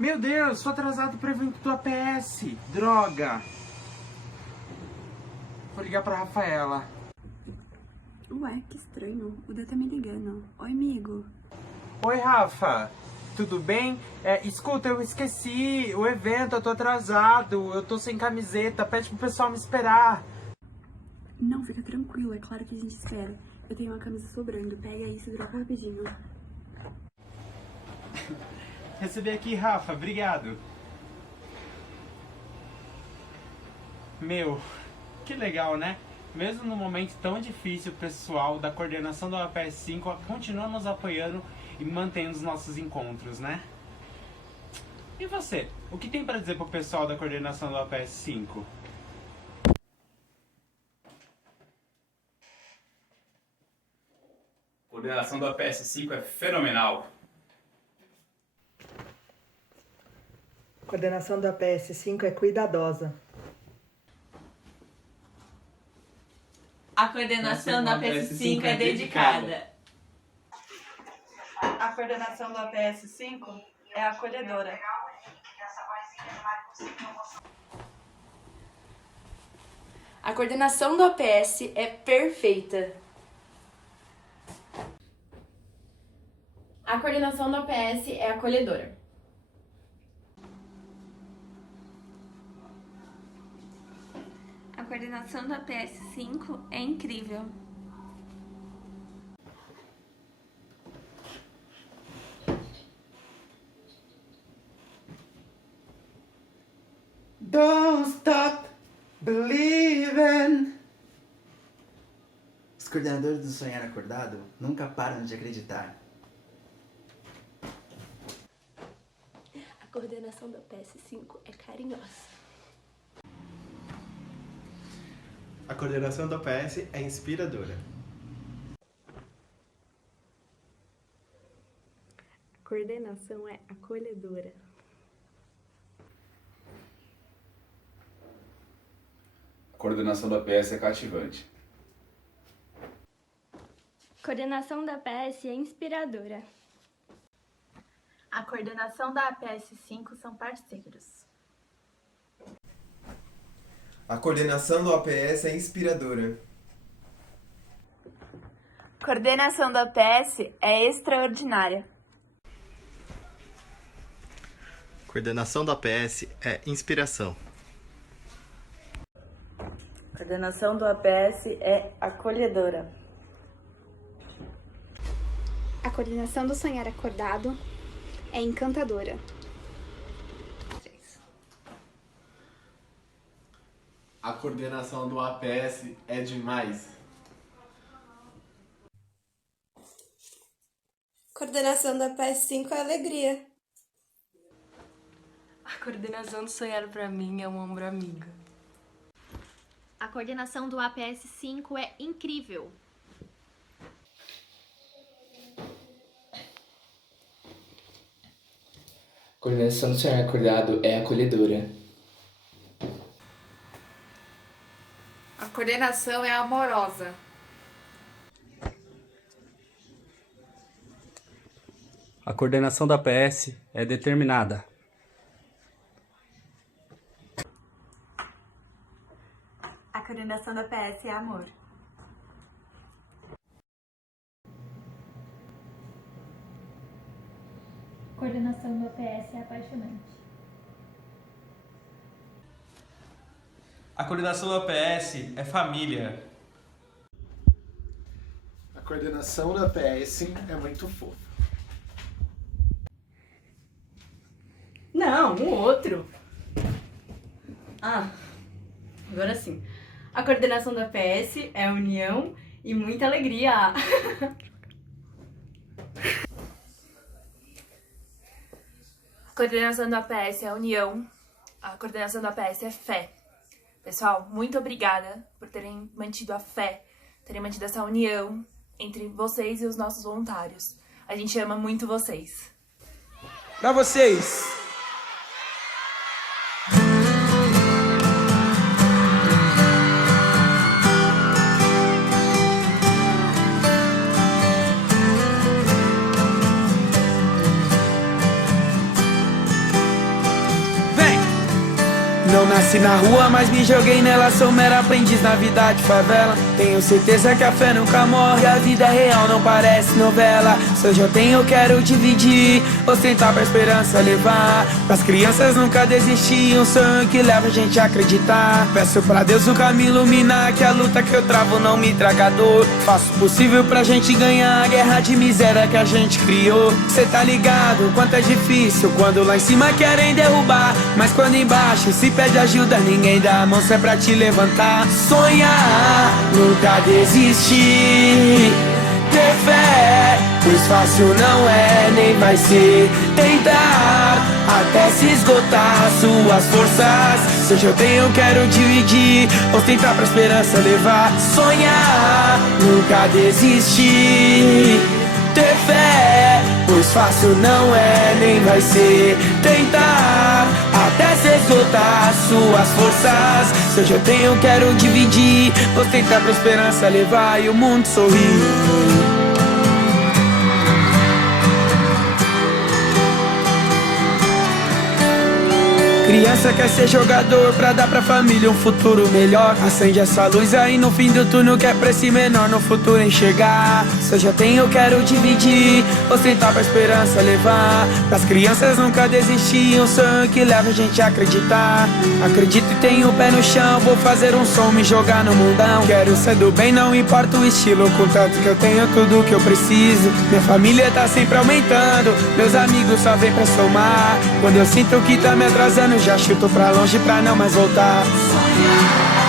Meu Deus, tô atrasado pro evento do APS. Droga. Vou ligar pra Rafaela. Ué, que estranho. O Dan tá me ligando. Oi, amigo. Oi, Rafa. Tudo bem? Escuta, eu esqueci o evento, eu tô atrasado. Eu tô sem camiseta. Pede pro pessoal me esperar. Não, fica tranquilo. É claro que a gente espera. Eu tenho uma camisa sobrando. Pega aí e se droga rapidinho. Recebi aqui, Rafa. Obrigado. Meu, que legal, né? Mesmo num momento tão difícil, o pessoal da coordenação do APS 5 continua nos apoiando e mantendo os nossos encontros, né? E você? O que tem pra dizer pro pessoal da coordenação do APS 5? A coordenação do APS 5 é fenomenal. A coordenação do APS 5 é cuidadosa. A coordenação da PS5 é dedicada. A coordenação do APS 5 é acolhedora. A coordenação do APS é perfeita. A coordenação do APS é acolhedora. A coordenação do APS 5 é incrível. Don't stop believing. Os coordenadores do Sonhar Acordado nunca param de acreditar. A coordenação da PS5 é carinhosa. A coordenação do APS é inspiradora. A coordenação é acolhedora. A coordenação do APS é cativante. A coordenação da APS é inspiradora. A coordenação da APS 5 são parceiros. A coordenação do APS é inspiradora. A coordenação do APS é extraordinária. A coordenação do APS é inspiração. A coordenação do APS é acolhedora. A coordenação do Sonhar Acordado é encantadora. A coordenação do APS é demais. A coordenação da PS5 é alegria. A coordenação do Sonhar pra mim é um ombro amigo. A coordenação do APS 5 é incrível. A coordenação do Sonhar Acordado é acolhedora. A coordenação é amorosa. A coordenação da PS é determinada. A coordenação da APS é amor. A coordenação do APS é apaixonante. A coordenação do APS é família. A coordenação do APS é muito fofa. Não, o outro. Agora sim. A coordenação da APS é união e muita alegria. A coordenação do APS é união. A coordenação do APS é fé. Pessoal, muito obrigada por terem mantido a fé, terem mantido essa união entre vocês e os nossos voluntários. A gente ama muito vocês. Pra vocês! nasci na rua, mas me joguei nela. Sou mero aprendiz na vida de favela. Tenho certeza que a fé nunca morre. A vida é real, não parece novela. Se hoje eu tenho, eu quero dividir. Ostentar pra esperança levar. Pras crianças nunca desistir. Um sonho que leva a gente a acreditar. Peço pra Deus o caminho iluminar. Que a luta que eu travo não me traga dor. Faço o possível pra gente ganhar a guerra de miséria que a gente criou. Cê tá ligado quanto é difícil quando lá em cima querem derrubar, mas quando embaixo se pede ajuda, ninguém dá a mão se é pra te levantar. Sonhar, nunca desistir, ter fé, pois fácil não é, nem vai ser. Tentar, até se esgotar suas forças. Se hoje eu tenho, eu quero dividir. Ostentar pra esperança levar. Sonhar, nunca desistir, ter fé, pois fácil não é, nem vai ser. Tentar, até se esgotar suas forças. Se hoje eu tenho, eu quero dividir. Ostentar pra esperança levar e o mundo sorrir. Criança quer ser jogador pra dar pra família um futuro melhor. Acende essa luz aí no fim do túnel que é pra esse menor no futuro enxergar. Se eu já tenho, eu quero dividir. Ostentar pra esperança levar. Pras crianças nunca desistir. Um sonho que leva a gente a acreditar. Acredito e tenho o pé no chão. Vou fazer um som, me jogar no mundão. Quero ser do bem, não importa o estilo. Contanto que eu tenho tudo que eu preciso. Minha família tá sempre aumentando. Meus amigos só vêm pra somar. Quando eu sinto que tá me atrasando, já chuto pra longe pra não mais voltar. Sonhar.